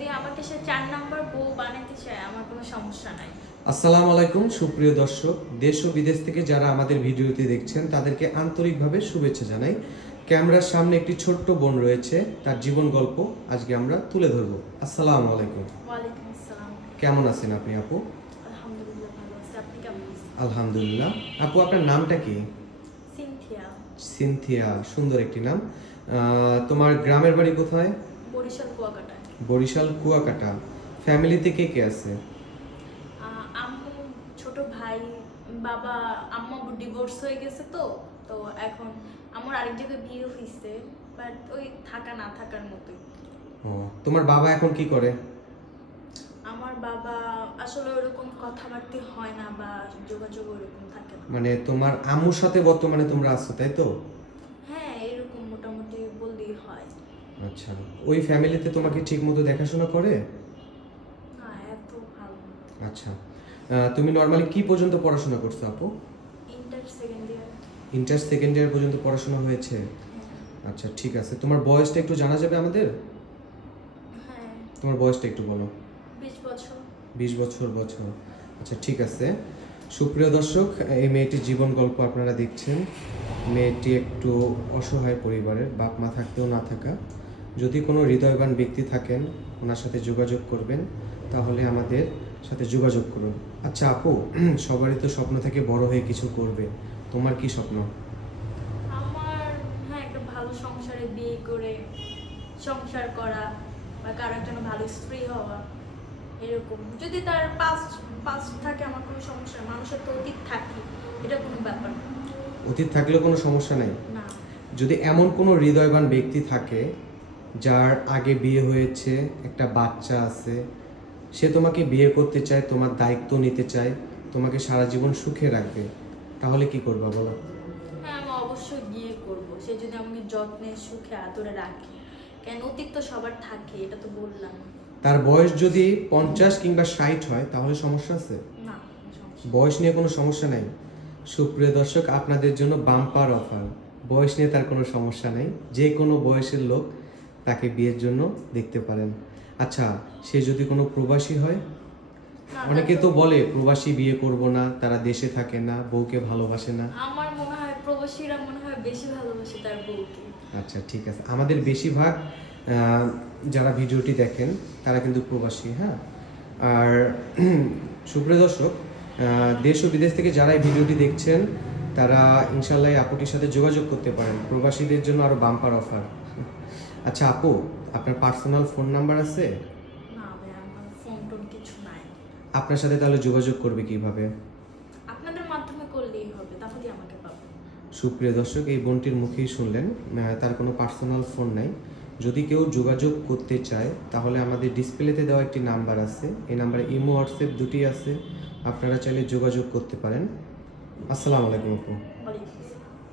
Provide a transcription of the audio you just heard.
যদি আমাকে সে 4 নাম্বার বউ বানাতে চায় আমার কোনো সমস্যা নাই। আসসালামু আলাইকুম সুপ্রিয় দর্শক, দেশ ও বিদেশ থেকে যারা আমাদের ভিডিওটি দেখছেন তাদেরকে আন্তরিকভাবে শুভেচ্ছা জানাই। ক্যামেরার সামনে একটি ছোট্ট বোন রয়েছে, তার জীবন গল্প আজকে আমরা তুলে ধরব। আসসালামু আলাইকুম। ওয়ালাইকুম আসসালাম। কেমন আছেন আপনি আপু? আলহামদুলিল্লাহ ভালো আছি। আপনি কেমন আছেন? আলহামদুলিল্লাহ। আপু আপনার নামটা কি? সিনথিয়া। সিনথিয়া, সুন্দর একটি নাম। তোমার গ্রামের বাড়ি কোথায়? বরিশাল কুয়াকাটা। বরিশাল কুয়াকাটা। ফ্যামিলিতে কে কে আছে? আম্মু, ছোট ভাই, বাবা, আম্মু ডিভোর্স হয়ে গেছে তো তো এখন আমার আরেক জায়গায় বিয়ে হয়েছে, বাট ওই থাকা না থাকার মতোই। ও, তোমার বাবা এখন কি করে? আমার বাবা আসলে ওরকম কথাবার্তা হয় না বা যোগাযোগ ওরকম থাকে না। মানে তোমার আম্মুর সাথে বর্তমানে তোমরা আছো, তাই তো? হ্যাঁ, এরকম মোটামুটি বললেই হয়। আচ্ছা, ওই ফ্যামিলিতে তোমাকে ঠিক মতো দেখাশোনা করে? না, এত ভালো না। আচ্ছা, তুমি নর্মালি কি পর্যন্ত পড়াশোনা করছো আপু? Inter second year. Inter second year পর্যন্ত পড়াশোনা হয়েছে? আচ্ছা ঠিক আছে, তোমার বয়সটা একটু জানা যাবে আমাদের? হ্যাঁ, তোমার বয়সটা একটু বলো। 20 বছর। 20 বছর। আচ্ছা ঠিক আছে। সুপ্রিয় দর্শক, এই মেয়েটির জীবন গল্প আপনারা দেখছেন। মেয়েটি একটু অসহায় পরিবারের, বাপ মা থাকতেও না থাকা। যদি কোনো হৃদয়বান ব্যক্তি থাকেন ওনার সাথে যোগাযোগ করবেন, তাহলে আমাদের সাথে যোগাযোগ করুন। আচ্ছা আপু, সবারই তো স্বপ্ন থেকে বড় হয়ে কিছু করবে, তোমার কি স্বপ্ন? আমার, হ্যাঁ, একটা ভালো সংসারে বিয়ে করে সংসার করা বা কারোর জন্য ভালো স্ত্রী হওয়া, এরকম। যদি তার পাস্ট থাকে আমার কোনো সমস্যা নেই। মানুষের তো অতীত থাকে, এটা কোনো ব্যাপার না। অতীত থাকলেও কোনো সমস্যা নেই। না। যদি এমন কোনো হৃদয়বান ব্যক্তি থাকে যার আগে বিয়ে হয়েছে, একটা বাচ্চা আছে, সে তোমাকে বিয়ে করতে চায়, তোমার দায়িত্ব নিতে চায়, তোমাকে সারা জীবন সুখে রাখবে, তাহলে কি করবা বলো? হ্যাঁ, আমি অবশ্যই বিয়ে করব। সে যদি আমাকে যত্নে সুখে আদরে রাখে। কেন, অতীত তো সবার থাকে, এটা তো বললাম। তার বয়স যদি 50 কিংবা 60 হয় তাহলে সমস্যা আছে? না, সমস্যা নেই। বয়স নিয়ে কোনো সমস্যা নাই। সুপ্রিয় দর্শক, আপনাদের জন্য বাম্পার অফার। বয়স নিয়ে তার কোনো সমস্যা নেই, যে কোনো বয়সের লোক তাকে বিয়ের জন্য দেখতে পারেন। আচ্ছা, সে যদি কোনো প্রবাসী হয়? না, অনেকে তো বলে প্রবাসী বিয়ে করব না, তারা দেশে থাকে না, বউকে ভালোবাসে না। আমার মনে হয় প্রবাসীরা মনে হয় বেশি ভালোবাসে তার বউকে। আচ্ছা ঠিক আছে, আমাদের বেশিরভাগ যারা ভিডিওটি দেখেন তারা কিন্তু প্রবাসী, হ্যাঁ। আর সুপ্রিয় দর্শক, দেশ ও বিদেশ থেকে যারা এই ভিডিওটি দেখছেন তারা ইনশাল্লাহ এই আপুটির সাথে যোগাযোগ করতে পারেন, প্রবাসীদের জন্য আরও বাম্পার অফার। আচ্ছা আপু, আপনার পার্সোনাল ফোন নাম্বার আছে? না ভাই, আমার ফোন টোন কিছু নাই। আপনার সাথে তাহলে যোগাযোগ করবে কিভাবে? আপনাদের মাধ্যমে করলেই হবে, তাহলে আমাকে পাবেন। সুপ্রিয় দর্শক, এই বোনটির মুখেই শুনলেন, তার কোনো পার্সোনাল ফোন নাই। যদি কেউ যোগাযোগ করতে চায় তাহলে আমাদের ডিসপ্লেতে দেওয়া একটি নাম্বার আছে, এই নাম্বারে ইমো হোয়াটসঅ্যাপ দুটি আছে, আপনারা চাইলে যোগাযোগ করতে পারেন। আসসালামু আলাইকুম আপু। ওয়ালাইকুম